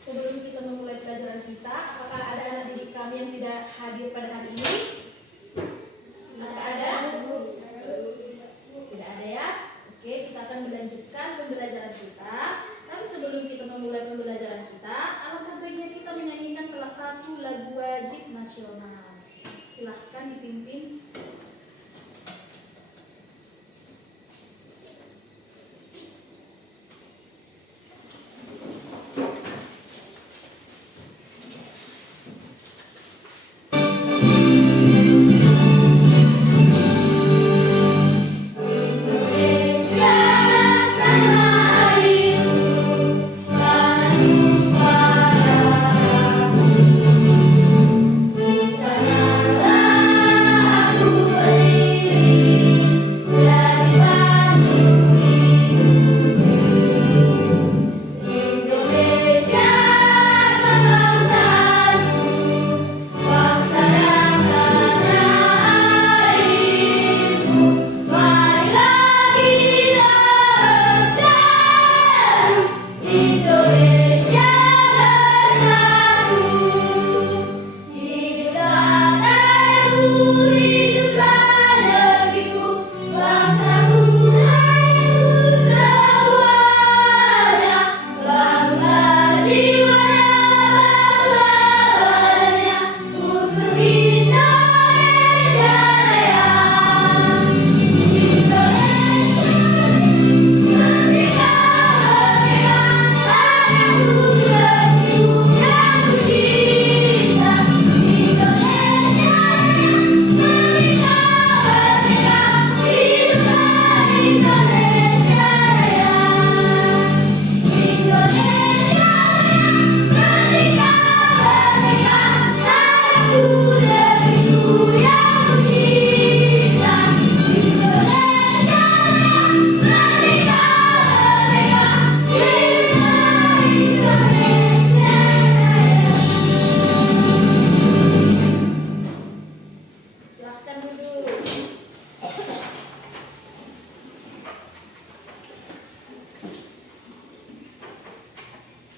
Sebelum kita memulai pelajaran kita, apakah ada anak didik kami yang tidak hadir pada hari ini? Apakah ada? Tidak ada ya? Oke, kita akan melanjutkan pembelajaran kita. Tapi sebelum kita memulai pembelajaran kita, alangkah baiknya kita menyanyikan salah satu lagu wajib nasional. Silahkan dipimpin.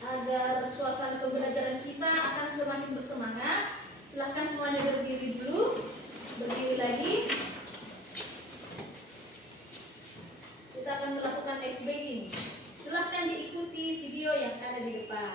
Agar suasana pembelajaran kita akan semakin bersemangat, silahkan semuanya berdiri dulu. Berdiri lagi. Kita akan melakukan ice breaking. Silahkan diikuti video yang ada di depan.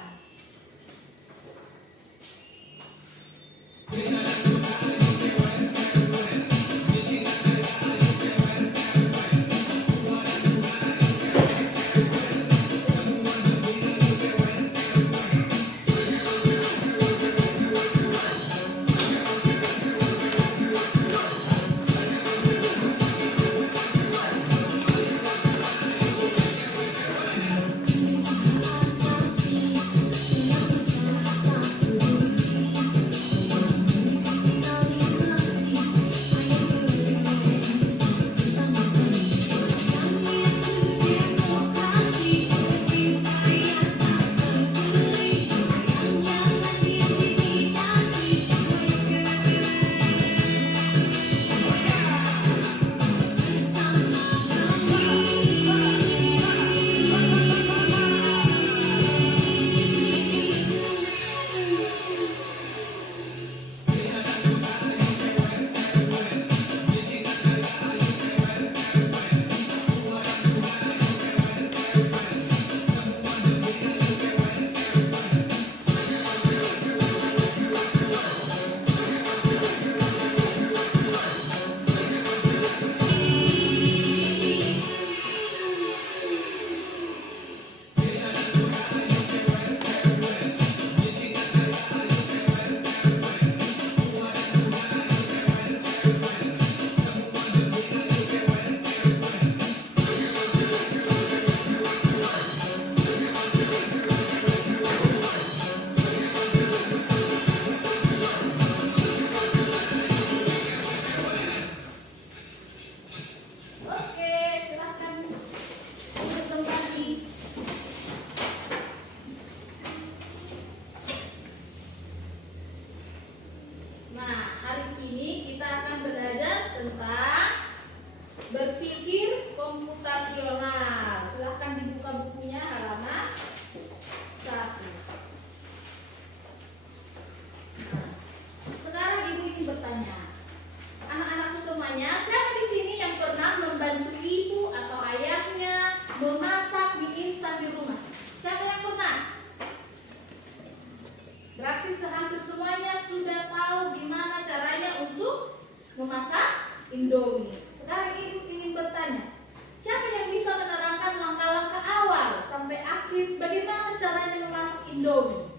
Indomie. Sekarang Ibu ingin bertanya, siapa yang bisa menerangkan langkah-langkah awal sampai akhir bagaimana caranya memasak Indomie?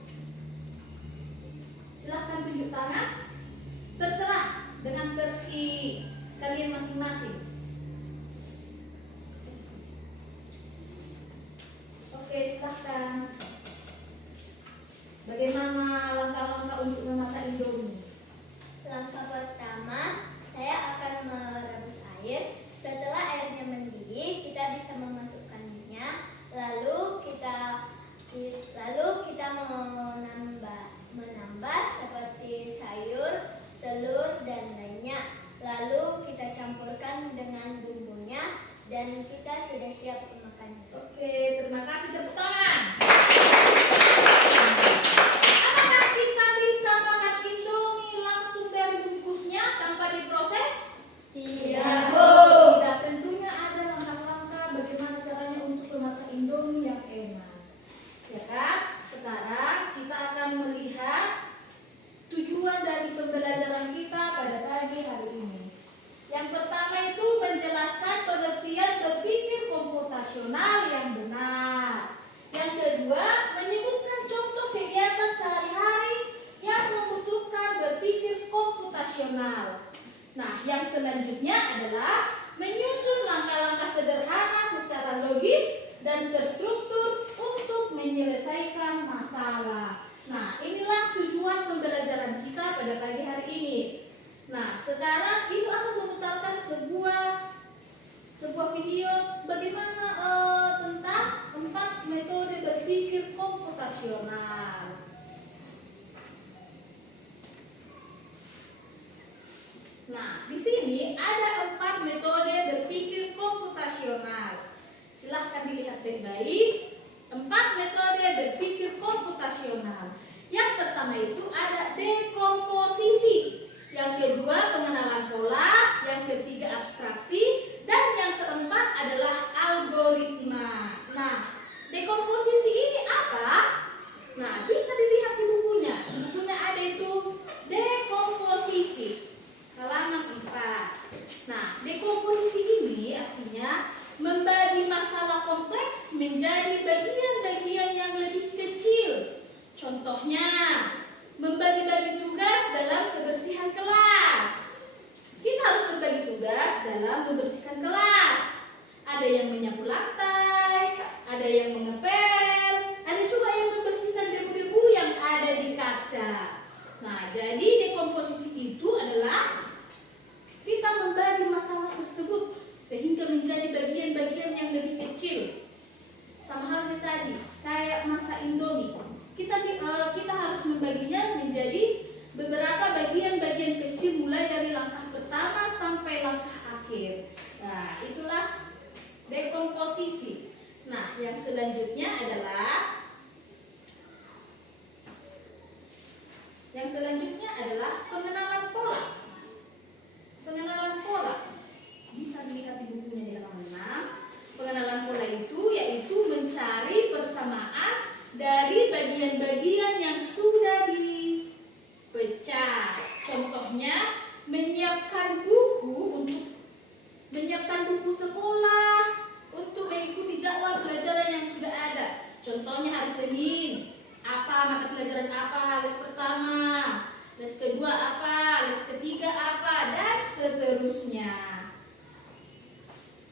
Silahkan tunjuk tangan. Terserah dengan versi kalian masing-masing. Oke, silahkan. Bagaimana langkah-langkah untuk memasak Indomie? Langkah pertama, saya akan merebus air. Setelah airnya mendidih, kita bisa memasukkan minyak. Lalu kita menambah seperti sayur, telur, dan lainnya. Lalu kita campurkan dengan bumbunya dan kita sudah siap memakannya. Oke, terima kasih, tepuk tangan. Apakah kita bisa makan Indomie langsung dari bungkusnya tanpa diproses? Tidak, Bu. Tidak, tentunya ada langkah-langkah bagaimana caranya untuk memasak Indomie yang enak. Ya kan? Sekarang kita akan melihat tujuan dari pembelajaran kita pada pagi hari ini. Yang pertama itu menjelaskan pengertian berpikir komputasional yang benar. Yang kedua, menyebutkan contoh kegiatan sehari-hari yang membutuhkan berpikir komputasional. Nah, yang selanjutnya adalah menyusun langkah-langkah sederhana secara logis dan terstruktur untuk menyelesaikan masalah. Nah, inilah tujuan pembelajaran kita pada pagi hari ini. Nah, sekarang Ibu akan memutarkan sebuah video bagaimana tentang 4 metode berpikir komputasional. Nah, di sini ada 4 metode berpikir komputasional. Silahkan dilihat baik-baik. 4 metode berpikir komputasional. Yang pertama itu ada dekomposisi. Yang kedua pengenalan pola. Yang ketiga abstraksi. Dan yang keempat adalah algoritma. Nah, dekomposisi ini apa? Nah, bisa dilihat di bukunya. Di bukunya ada itu dekomposisi. Halaman 4. Nah, dekomposisi ini artinya membagi masalah kompleks menjadi bagian-bagian yang lebih kecil. Contohnya, membagi-bagi tugas dalam kebersihan kelas. Kita harus berbagi tugas dalam membersihkan kelas. Ada yang menyapu lantai, ada yang mengepel, ada juga yang membersihkan debu-debu yang ada di kaca. Nah, jadi dekomposisi itu adalah kita membagi masalah tersebut sehingga menjadi bagian-bagian yang lebih kecil. Sama halnya tadi, kayak masak Indomie. Kita harus membaginya menjadi beberapa bagian-bagian kecil mulai dari langkah pertama sampai langkah akhir. Nah, itulah dekomposisi. Nah, yang selanjutnya adalah pengenalan pola. Pengenalan pola bisa dilihat di bukunya di halaman 6. Pengenalan pola itu yaitu mencari persamaan dari bagian-bagian yang sudah dipecah. Contohnya menyiapkan buku sekolah untuk mengikuti jadwal pelajaran yang sudah ada. Contohnya hari Senin, mata pelajaran apa, les pertama, les kedua apa, les ketiga apa, dan seterusnya.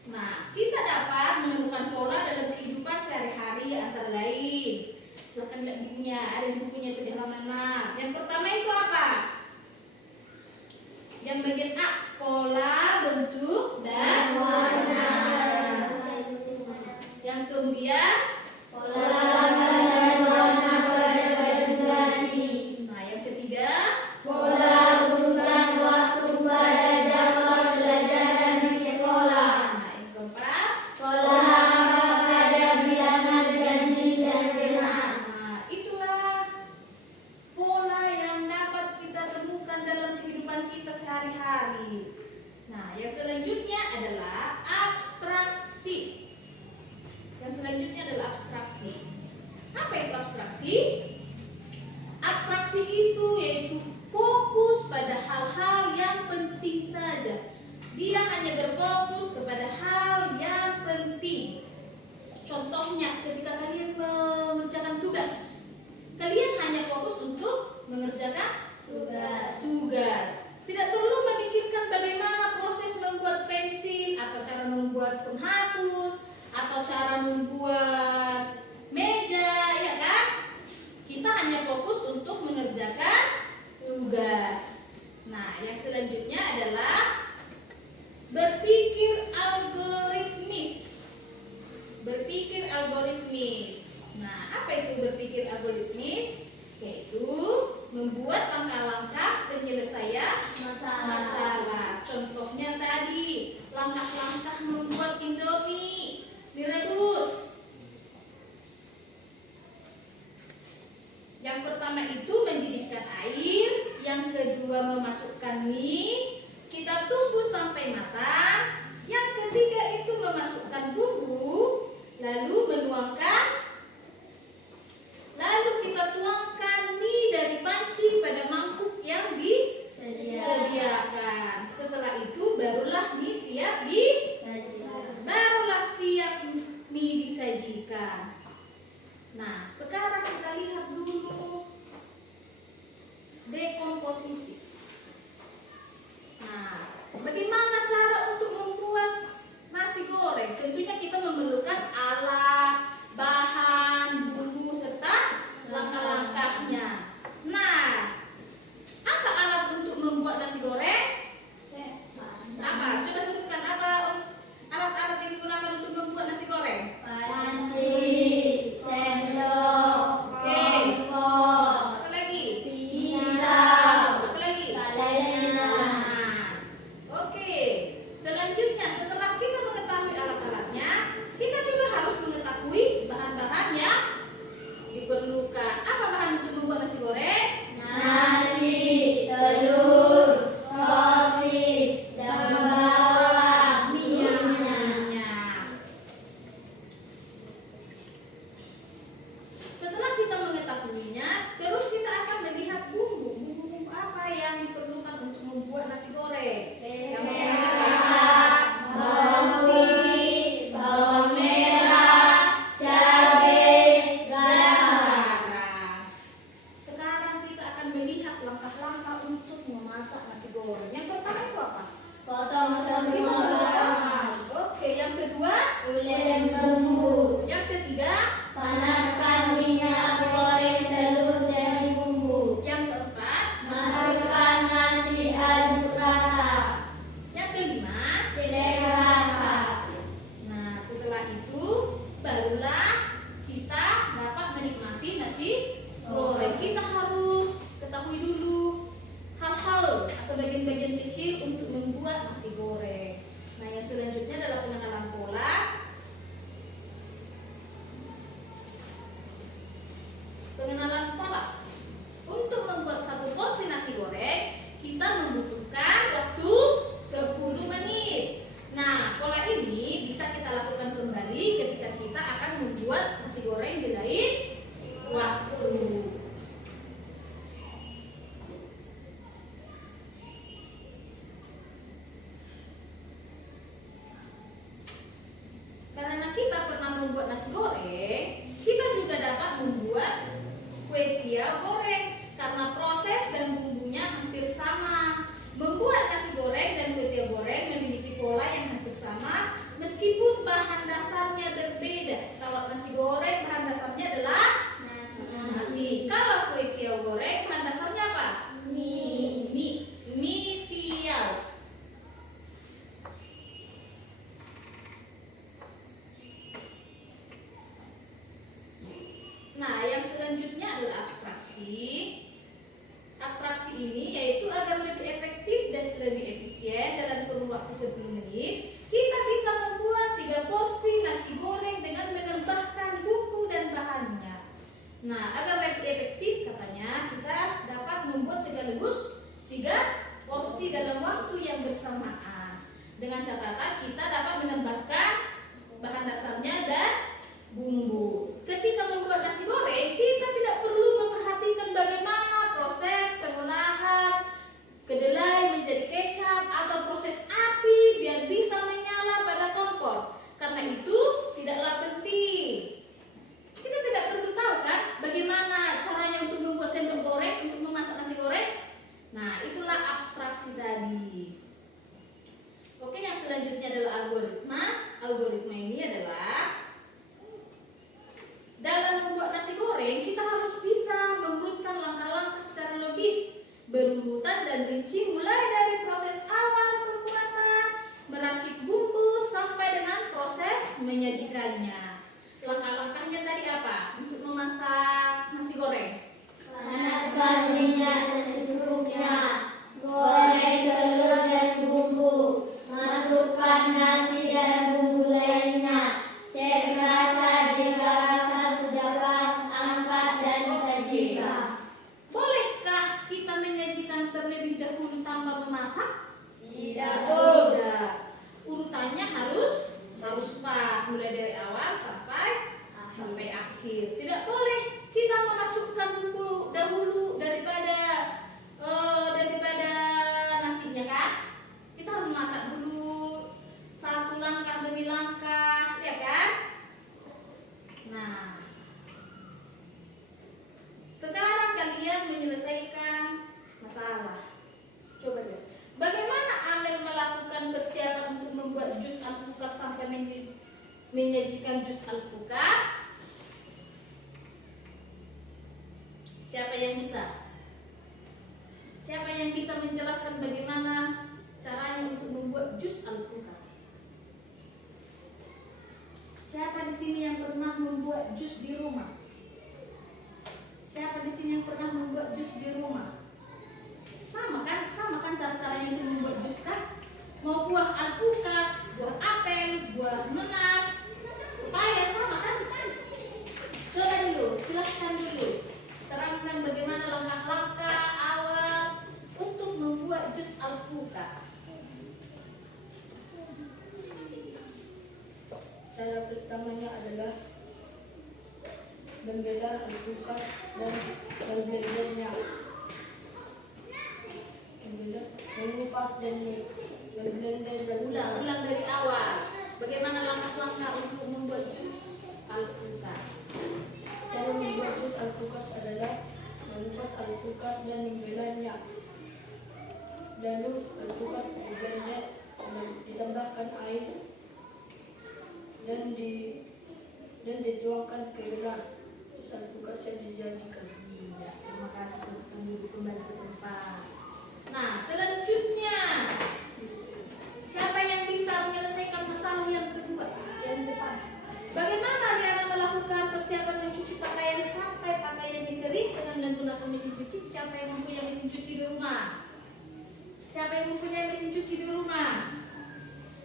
Nah, kita dapat menemukan pola dalam kehidupan sehari-hari antara lain. Silakan lihat bukunya, ada di bukunya itu di halaman 6. Yang pertama itu apa? Yang bagian A, pola, bentuk, dan warna. Yang kemudian pola dan warna pada baju ganti. Nah, yang ketiga pola urutan waktu pada jadwal pelajaran di sekolah. Nah, yang keempat pola pada bilangan ganjil dan genap. Nah, itulah pola yang dapat kita temukan dalam kehidupan kita sehari-hari. Nah, yang selanjutnya adalah abstraksi. Apa itu abstraksi? Abstraksi itu yaitu fokus pada hal-hal yang penting saja di kita hanya berfokus kepada hal yang penting. Contohnya ketika kalian mengerjakan tugas, kalian hanya fokus untuk mengerjakan tugas. Tidak perlu memikirkan bagaimana proses membuat pensil, atau cara membuat penghapus, atau cara membuat meja, ya kan? Kita hanya fokus untuk mengerjakan tugas. Nah, yang selanjutnya adalah berpikir algoritmis. Berpikir algoritmis. Nah, apa itu berpikir algoritmis? Yaitu membuat langkah-langkah penyelesaian masalah. Contohnya tadi, langkah-langkah membuat Indomie direbus. Yang pertama itu mendidihkan air, yang kedua memasukkan mie, kita tunggu sampai matang. Yang ketiga itu memasukkan bumbu, lalu lalu kita tuangkan mie dari panci pada mangkuk yang disediakan. Setelah itu barulah siap mie disajikan. Nah, sekarang kita lihat dulu dekomposisi. Nah, bagaimana cara untuk membuat nasi goreng? Tentunya kita memerlukan alat, bahan, bumbu, serta langkah-langkahnya. Nah, apa alat untuk membuat nasi goreng? Apa? Coba sebutkan apa alat-alat yang digunakan untuk membuat nasi goreng? Panci, sendok, kompor, Apa lagi? pisau, Apa lagi? kaleng. Oke. Selanjutnya, setelah kita mengetahui alat-alatnya, kita juga harus mengetahui bahan-bahan yang diperlukan. Apa bahan untuk membuat nasi goreng? Nasi, telur, sosis, daun bawang, minyak. Setelah kita mengetahuinya, terus kita akan melihat bumbu apa yang diperlukan untuk membuat nasi goreng. Yang Kecap, bawang putih, bawang merah, cabai, garam. Sekarang kita akan melihat langkah-langkah untuk memasak nasi goreng. Yang pertama itu apa? Potong semua bawang, Oke, yang kedua, ulek bumbu, yang ketiga, panaskan minyak, goreng telur dan bumbu, yang keempat, masukkan nasi, aduk rata, yang kelima. sidek rasa. Nah, setelah itu barulah kita dapat menikmati nasi goreng. Kita harus ketahui dulu hal-hal atau bagian-bagian kecil untuk membuat nasi goreng. Nah, yang selanjutnya adalah pengenalan pola. Pengenalan pola. Untuk membuat satu porsi nasi goreng, kita membutuhkan waktu 10 menit. Nah, pola ini bisa kita lakukan kembali ketika kita akan membuat nasi goreng di lain waktu. Karena kita pernah membuat nasi goreng, kita juga dapat membuat kue tiaw goreng karena proses dan bumbunya hampir sama. Membuat nasi goreng dan kue tiaw goreng memiliki pola yang hampir sama meskipun bahan dasarnya berbeda. Kalau nasi goreng bahan dasarnya adalah nasi. Kalau kue tiaw goreng bahan dasarnya apa? Mie. Mie tiaw. Nah, yang selanjutnya adalah abstraksi. Abstraksi ini yaitu agar lebih efektif dan lebih efisien dalam kurun waktu 10 menit, kita bisa membuat 3 porsi nasi goreng dengan menambahkan bumbu dan bahannya. Nah, agar lebih efektif katanya kita dapat membuat sekaligus 3 porsi dalam waktu yang bersamaan. Dengan catatan kita dapat menambahkan bahan dasarnya dan bumbu. Ketika membuat nasi goreng, kita tidak perlu memperhatikan bagaimana proses pengolahan kedelai menjadi kecap atau proses api biar dan rinci mulai dari proses awal pembuatan, meracik bumbu sampai dengan proses menyajikannya. Langkah-langkahnya tadi apa? Untuk memasak nasi goreng. Panaskan minyak secukupnya. Goreng telur dan bumbu. Masukkan nasi dan bumbu lainnya. Cek rasa, jika rasa sudah pas, angkat dan sajikan. Bolehkah kita menyajikan terlebih dahulu tanpa memasak? Tidak. Tidak. Urutannya harus pas, mulai dari awal sampai akhir. Tidak boleh kita memasukkan bumbu dahulu daripada nasinya, kan? Kita harus masak dulu satu langkah demi langkah, ya kan? Nah, sekarang kalian menyelesaikan masalah. Coba lihat. Bagaimana Amel melakukan persiapan untuk membuat jus alpukat sampai menyajikan jus alpukat? Siapa yang bisa? Siapa yang bisa menjelaskan bagaimana caranya untuk membuat jus alpukat? Siapa di sini yang pernah membuat jus di rumah? Siapa di sini yang pernah membuat jus di rumah? Sama kan cara-caranya untuk membuat jus, kan? Mau buah alpukat, buah apel, buah melas, pepaya, sama kan? Coba dulu, silahkan dulu terangkan bagaimana langkah-langkah awal untuk membuat jus alpukat. Cara pertamanya adalah membelah alpukat dan blendernya. Mengupas dan memblender dan Ulang dari awal. Bagaimana langkah-langkah untuk membuat jus alpukat? cara membuat jus alpukat adalah mengupas alpukat dan membelahnya. Lalu alpukat diblender dan ditambahkan air dan dituangkan ke gelas. Jus alpukat saya dijanjikan. Ya, terima kasih sudah kembali ke tempat. Nah, selanjutnya siapa yang bisa menyelesaikan masalah yang kedua, yang depan? Bagaimana Riana melakukan persiapan mencuci pakaian sampai pakaiannya kering dengan menggunakan mesin cuci? Siapa yang mempunyai mesin cuci di rumah? Siapa yang mempunyai mesin cuci di rumah?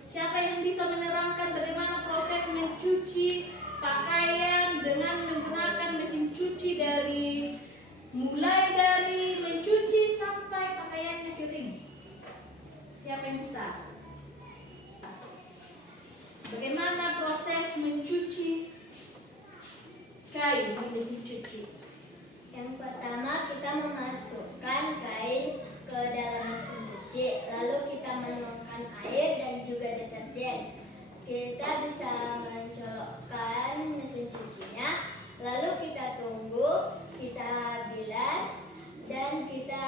Siapa yang bisa menerangkan bagaimana proses mencuci pakaian dengan menggunakan mesin cuci mulai dari mencuci sampai pakaiannya kering? Siapa yang bisa? Bagaimana proses mencuci kain di mesin cuci? Yang pertama, kita memasukkan kain ke dalam mesin cuci, lalu kita menuangkan air dan juga deterjen. Kita bisa mencolokkan mesin cucinya, lalu kita tunggu, kita bilas, dan kita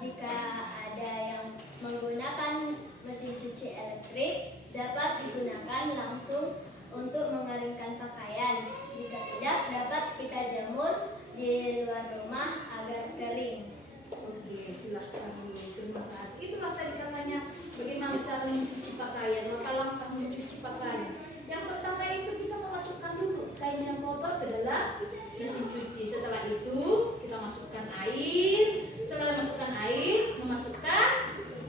jika ada yang menggunakan mesin cuci elektrik dapat digunakan langsung untuk mengeringkan pakaian. Jika tidak, dapat kita jemur di luar rumah agar kering. Oke, silahkan dulu. Terima kasih. Itulah tadi katanya bagaimana cara mencuci pakaian, langkah-langkah mencuci pakaian. Yang pertama itu kita memasukkan dulu kain yang kotor ke dalam mesin cuci. Setelah itu kita masukkan air. Setelah masukkan air, memasukkan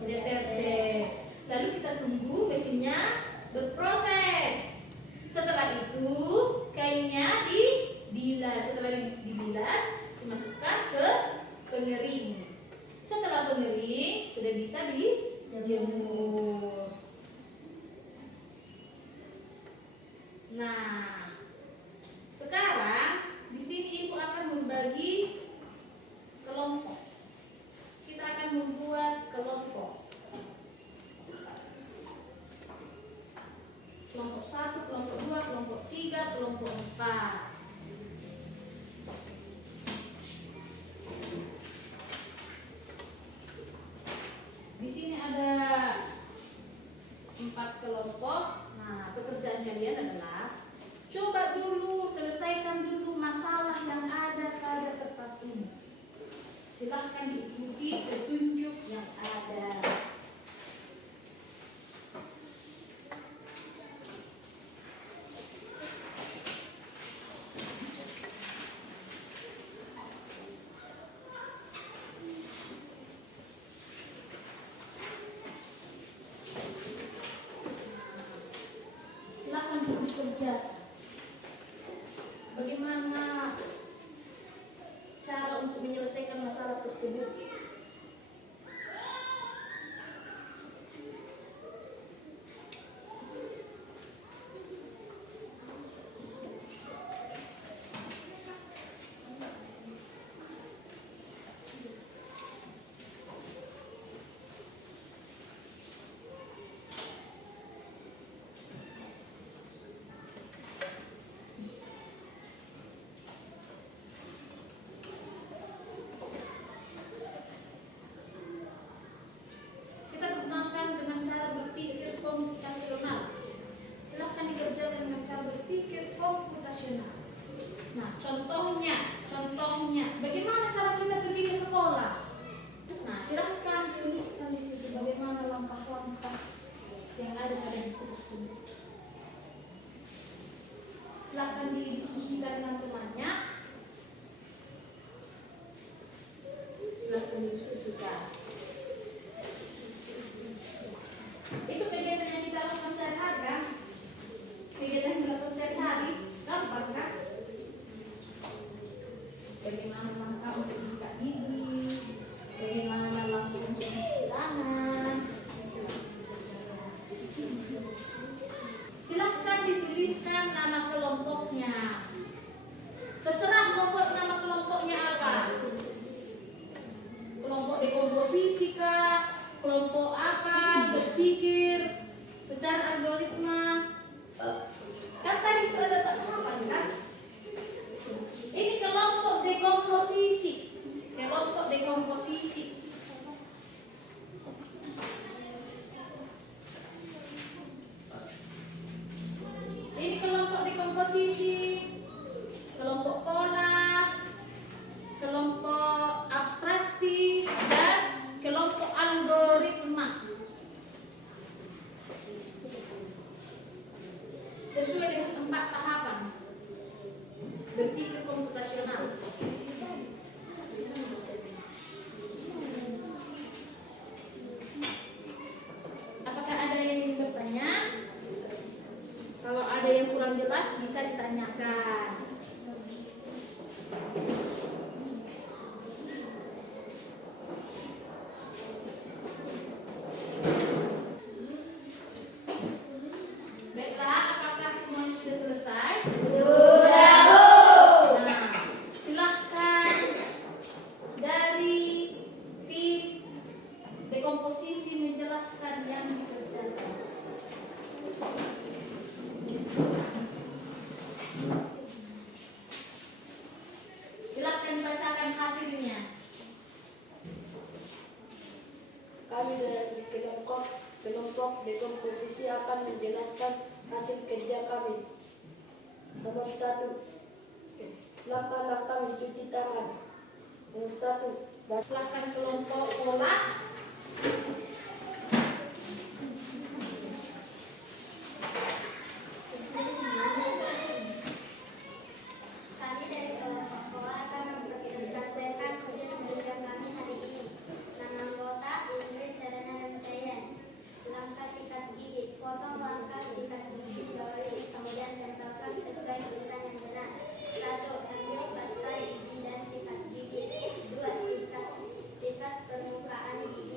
deterjen. Lalu kita tunggu mesinnya berproses. Setelah itu kainnya dibilas. Setelah dibilas, dimasukkan ke pengering. Setelah pengering sudah bisa dijemur. Nah, sekarang di sini ibu akan membagi kelompok. Kita akan membuat kelompok. Kelompok 1, kelompok 2, kelompok 3, kelompok 4. Di sini ada menyelesaikan masalah tersebut. Kita gunakan dengan cara berpikir komputasional. Silahkan dikerjakan dengan cara berpikir komputasional. Nah, contohnya, bagaimana cara kita pergi ke sekolah? Nah, silahkan tuliskan di situ bagaimana langkah-langkah yang ada pada buku tersebut. Silahkan didiskusikan dengan temannya. Silahkan didiskusikan. Itu kegiatan yang kita lakukan sehari-hari kan? Kegiatan yang dilakukan sehari-hari, gampang kan? Bagaimana langkah untuk buka gigi, bagaimana langkah untuk mencuci tangan. Silahkan dituliskan nama kelompoknya. Terserah nama kelompoknya apa. Kelompok dekomposisi kah? Kelompok apa? Berpikir secara algoritma. Kan tadi itu ada tahapan kan? Ini kelompok dekomposisi. Ini kelompok dekomposisi. Kelompok pola, kelompok abstraksi, dan kelompok algoritma. Sesuai dengan 4 tahapan berpikir komputasional. Apakah ada yang bertanya? Kalau ada yang kurang jelas bisa ditanyakan. Baiklah, apakah semuanya sudah selesai? Nah, silahkan dari tim dekomposisi menjelaskan yang dikerjakan. Silahkan bacakan hasilnya. Kami dari kelompok dekomposisi akan menjelaskan hasil kerja kami. Nomor 1, langkah-langkah mencuci tangan. Nomor 1, Silahkan kelompok pola. Kami dari kelompok pola akan mempresentasikan hasil kerja kami hari ini. Nama anggota Inggris, Serena, dan Brian. Langkah sikat gigi. Potong langkah sikat gigi dari kemudian tempelkan sesuai urutan yang benar. 1. Ambil pasta gigi dan sikat gigi. 2. Sikat permukaan gigi.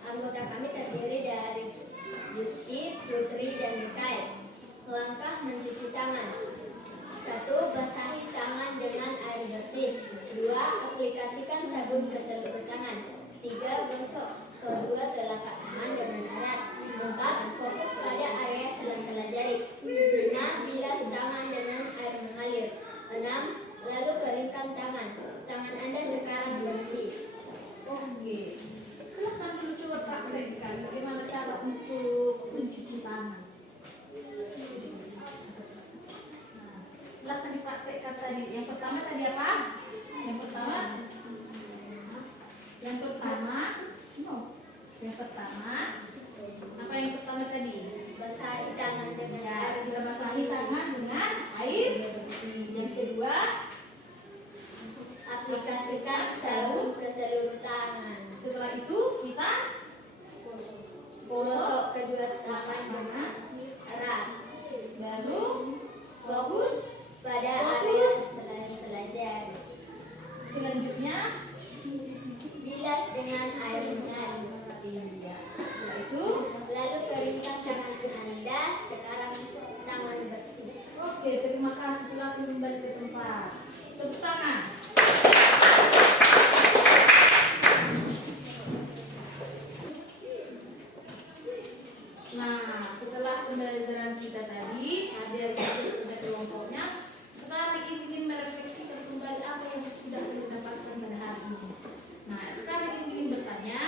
Anggota kami terdiri dari Yuti, Putri, dan Mikael. Langkah mencuci tangan. 1. Basahi tangan dengan air bersih. 2. Aplikasikan sabun ke seluruh tangan. 3. Gosok kedua telapak tangan dengan erat. 4. Fokus pada area sela-sela jari. 5. Bilas tangan dengan air mengalir. 6. Lalu keringkan tangan. Tangan Anda sekarang bersih. Oke, silahkan dulu coba praktekkan bagaimana cara untuk mencuci tangan. Nah, silahkan dipraktekkan tadi. Yang pertama tadi apa? Yang pertama, apa yang pertama tadi? Basahi tangan dengan Ya, air kita basahi tangan dengan air bersih. Yang kedua, aplikasikan sabun ke seluruh tangan. setelah itu kita Gosok kedua tangan dengan erat. baru fokus Pada area sela-sela jari. selanjutnya. Bilas dengan air mengalir. Iya. Setelah itu, Lalu keringkan tangan Anda sekarang tangan bersih. oke, terima kasih. Silakan kembali ke tempat. Tepuk tangan. Nah, setelah pembelajaran kita tadi, hadir pada kelompoknya. Sekarang ingin merefleksikan kembali apa yang sudah kita dapatkan pada hari ini. Nah, sekarang ingin bertanya,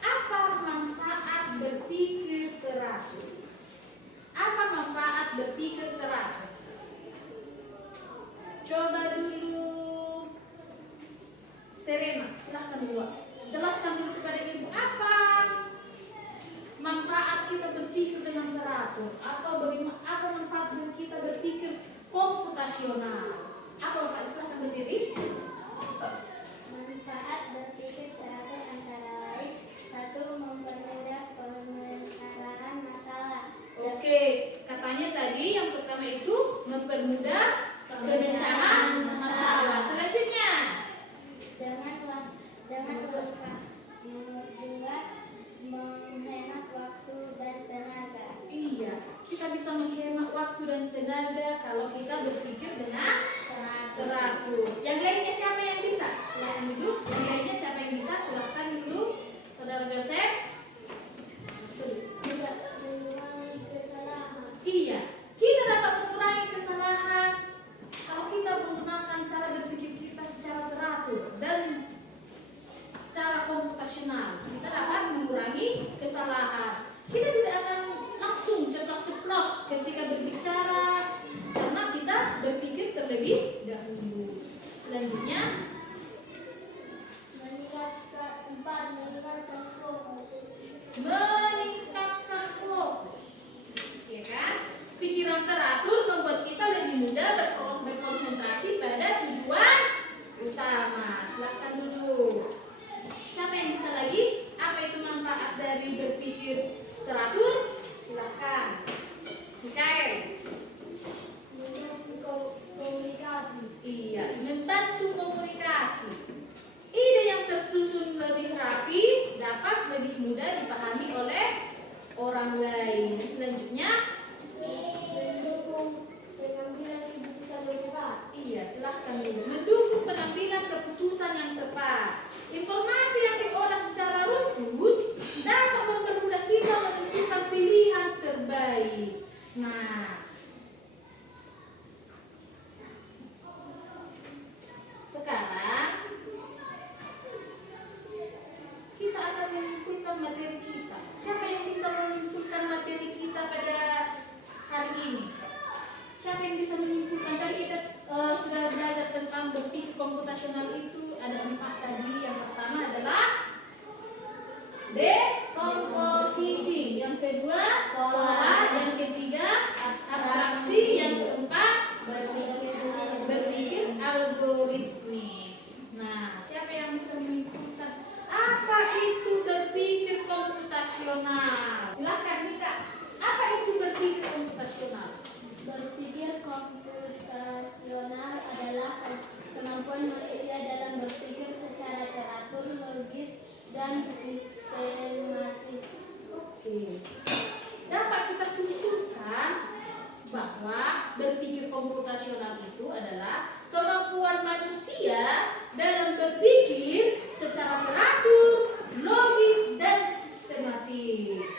apa manfaat berpikir teratur? Apa manfaat berpikir teratur? Coba dulu Serena, silahkan dulu. Jelaskan dulu kepada ibu apa manfaat kita berpikir dengan teratur, atau bagaimana apa manfaat kita berpikir komputasional. Apa manfaat? Silahkan berdiri. Manfaat berpikir teratur antara lain: 1. Mempermudah pemecahan masalah. Oke, katanya tadi yang pertama itu mempermudah pemecahan masalah. Selanjutnya, Dengan langkah. Nomor 2. Menghemat waktu dan tenaga. iya, kita bisa menghemat waktu dan tenaga kalau kita berpikir dengan teratur. Yang lainnya siapa yang bisa? Silakan duduk. Yang lainnya siapa yang bisa? Silakan dulu, Saudara Joseph. Juga mengurangi kesalahan. Iya, kita dapat mengurangi kesalahan kalau kita menggunakan cara berpikir kita secara teratur dan secara komputasional. Kita dapat mengurangi kesalahan. Kita tidak akan langsung ceplos-ceplos ketika berbicara karena kita berpikir terlebih dahulu. Selanjutnya, Meningkatkan fokus. meningkatkan fokus, ya kan? Pikiran teratur membuat kita lebih mudah berkonsentrasi pada tujuan utama. Silakan duduk. Siapa yang bisa lagi? Apa itu manfaat dari berpikir teratur? Silakan. Mikael. Komunikasi. Iya, membantu komunikasi. Ide yang tersusun lebih rapi dapat lebih mudah dipahami oleh orang lain. Selanjutnya, Mendukung pengambilan keputusan yang tepat. iya, silahkan dulu. Mendukung pengambilan keputusan yang tepat. Informasi yang diolah secara runtut dapat mempermudah kita menentukan pilihan terbaik. Nah, sekarang kita akan menyimpulkan materi kita. Siapa yang bisa menyimpulkan materi kita pada hari ini? Siapa yang bisa menyimpulkan? Tadi kita sudah belajar tentang berpikir komputasional itu ada 4 tadi. Yang pertama adalah dekomposisi, yang kedua pola, yang ketiga abstraksi, yang keempat berpikir algoritmis. Nah, siapa yang bisa menyimpulkan apa itu berpikir komputasional? Silakan Mika. Apa itu berpikir komputasional? Berpikir komputasional adalah kemampuan manusia dalam berpikir komputasional itu adalah kemampuan manusia dalam berpikir secara teratur, logis, dan sistematis.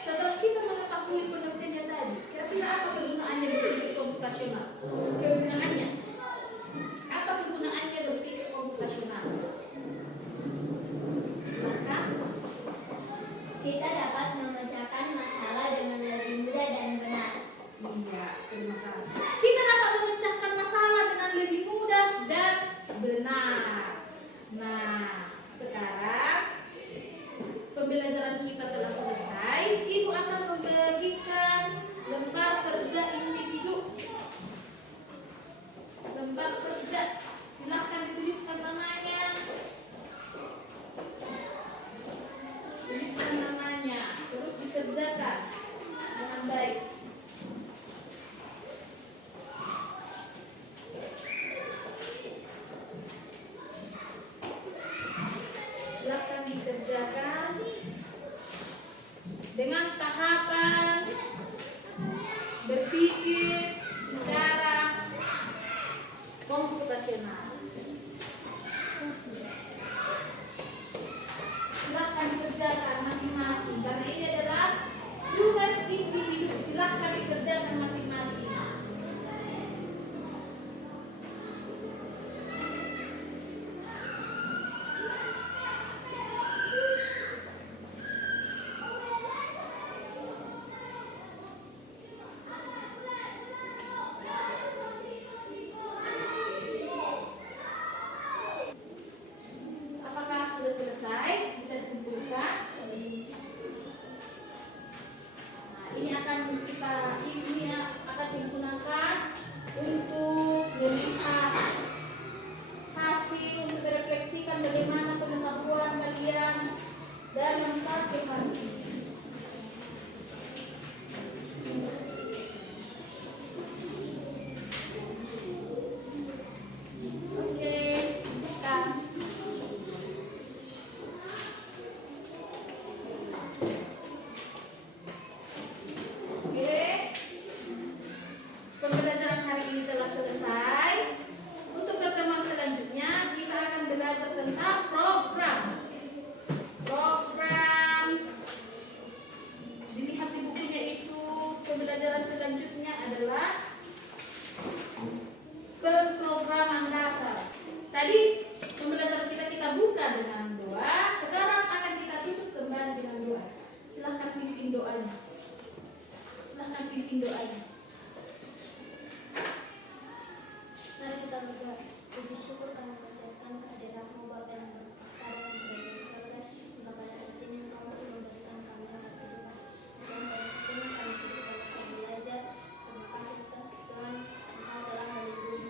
Setelah kita mengetahui pengertiannya tadi, kira-kira apa kegunaannya berpikir komputasional? Kegunaannya, apa kegunaannya berpikir komputasional? Maka Kita dapat memecahkan masalah dengan lebih mudah dan benar. iya, terima kasih. Kita dapat memecahkan masalah dengan lebih mudah dan benar. Nah, sekarang pembelajaran kita telah selesai. Ibu akan membagikan lembar kerja individu. Lembar kerja, silakan dituliskan namanya. Tuliskan namanya, terus dikerjakan dengan baik. Silakan dikerjakan dengan tahapan berpikir secara komputasional. Silakan dikerjakan masing-masing karena ini adalah tugas individu. Silakan dikerjakan masing-masing. Apakah sudah selesai? Bisa dikumpulkan? Nah, ini akan digunakan untuk melihat hasil, untuk merefleksikan bagaimana pengetahuan kalian dalam satu hari. Oke, kita pembelajaran hari ini telah selesai. Untuk pertemuan selanjutnya kita akan belajar tentang program. Dilihat di bukunya itu, pembelajaran selanjutnya adalah pemrograman dasar. Tadi pembelajaran kita buka dengan doa. Sekarang akan kita tutup kembali dengan doa. Silahkan pimpin doanya. Silahkan pimpin doanya. Mari kita berdoa. Puji syukur kami panjatkan kehadiran-Mu Bapa yang berkata yang berada di surga. Hingga pada saat ini Engkau masih memberikan kami nafas kehidupan. Dan pada saat ini kami sudah selesai belajar. Terima kasih Tuhan. Engkau telah melindungi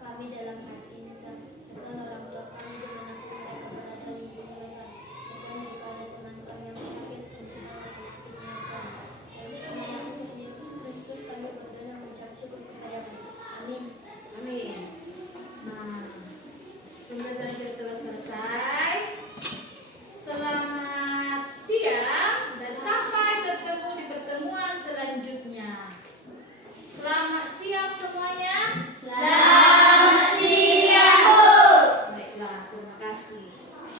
kami dalam hati ini Tuhan. Dan orang tua kami dimanapun mereka berada lindungi mereka. Dan jika ada teman kami yang sakit, sembuhkanlah sakitnya Tuhan. Dan kami yang Tuhan Yesus Kristus kami berdoa dan mengucap syukur kepada-Mu. Amin. Amin. Nah, pembelajaran kita telah selesai.